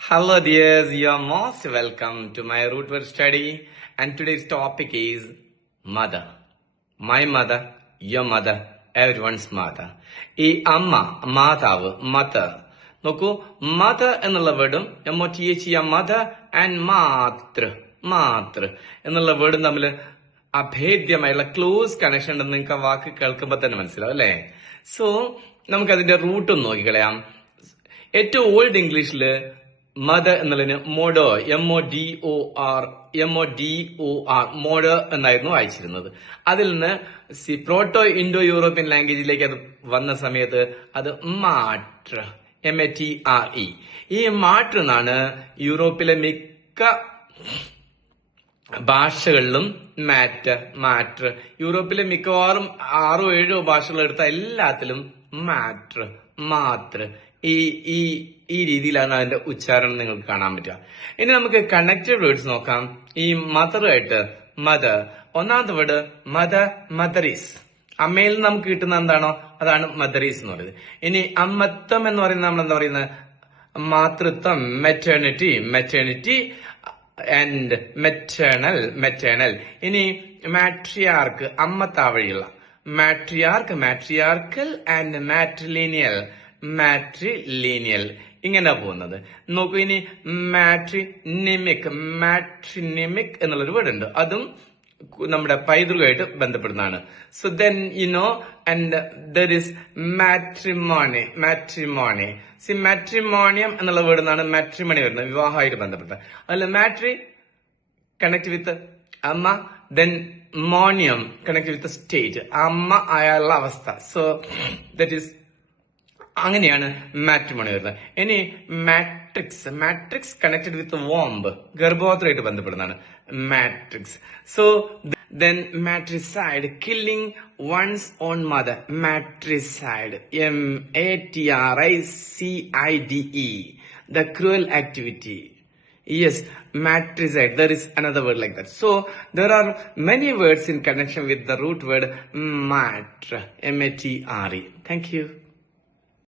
Hello dears, you are most welcome to my root word study. And today's topic is mother. My mother, your mother, everyone's mother. ഈ അമ്മ മാതാവ് mother നോക്കൂ mother എന്നുള്ള വേർഡും M O T H mother and മാതൃ മാതൃ എന്നുള്ള വേർഡും തമ്മിൽ അഭേദ്യമായുള്ള close connection ഉണ്ടെന്ന് നിങ്ങൾക്ക് വാക്ക് കേൾക്കുമ്പോൾ തന്നെ മനസ്സിലാവും അല്ലേ? സോ നമുക്ക് അതിന്റെ റൂട്ടും നോക്കിക്കളയാം. ഏറ്റവും ഓൾഡ് ഇംഗ്ലീഷിൽ മദർ എന്നുള്ളതിന് mod M O D O R M O D O R mod എന്നായിരുന്നു വായിച്ചിരുന്നത് അതിൽ നിന്ന് സി പ്രോട്ടോ ഇൻഡോ യൂറോപ്യൻ ലാംഗ്വേജിലേക്ക് അത് വന്ന സമയത്ത് അത് matre M A T R E ഈ മാട്ര എന്നാണ് യൂറോപ്പിലെ മിക്ക ഭാഷകളിലും മാറ്റ് മാറ്റർ യൂറോപ്പിലെ മിക്കവാറും ആറോ ഏഴോ ഭാഷകൾ എടുത്ത എല്ലാത്തിലും മാറ്റർ മാത്ര. ഈ ഈ ഈ രീതിയിലാണ് അതിന്റെ ഉച്ചാരണം നിങ്ങൾക്ക് കാണാൻ പറ്റുക. ഇനി നമുക്ക് കണക്റ്റഡ് വേർഡ്സ് നോക്കാം. ഈ മദറുമായിട്ട് മദർ ഒന്നാമത്തെ വേർഡ് മദർ മദറീസ് അമ്മയിൽ നമുക്ക് കിട്ടുന്ന എന്താണോ അതാണ് മദറീസ് എന്ന് പറയുന്നത്. ഇനി അമ്മത്വം എന്ന് പറയുന്നത് നമ്മൾ എന്താ പറയുന്നത്? മാതൃത്വം maternity maternity and maternal maternal ഇനി matriarch അമ്മത്താവഴിയുള്ള. Matriarch matriarchal and matrilineal matrilineal ഇങ്ങനെ പോകുന്നത്. നോക്കൂ ഇനി മാട്രിനിമിക് മാട്രിനിമിക് എന്നുള്ളൊരു വേർഡ് ഉണ്ട്. അതും നമ്മുടെ പൈതൃകമായിട്ട് ബന്ധപ്പെടുന്നതാണ്. So then you know and there is matrimony matrimony see matrimonium എന്നുള്ള വേർഡ് നിന്നാണ് മാട്രിമണി വരുന്നത്. വിവാഹമായിട്ട് ബന്ധപ്പെട്ട അതിൽ മാട്രി കണക്ട് വിത്ത് അമ്മ then monium connect with state അമ്മ ആയുള്ള അവസ്ഥ. സോ ദറ്റ് ഈസ് അങ്ങനെയാണ് മാട്രിമോണി വരുന്നത് ഇനി matrix matrix connected with womb ഗർഭപാത്രമായിട്ട് ബന്ധപ്പെടുന്നതാണ് matrix so then matricide killing one's own mother matricide M A T R I C I D E the cruel activity Yes, matricide. There is another word like that. So, there are many words in connection with the root word matr. M-A-T-R-E. Thank you.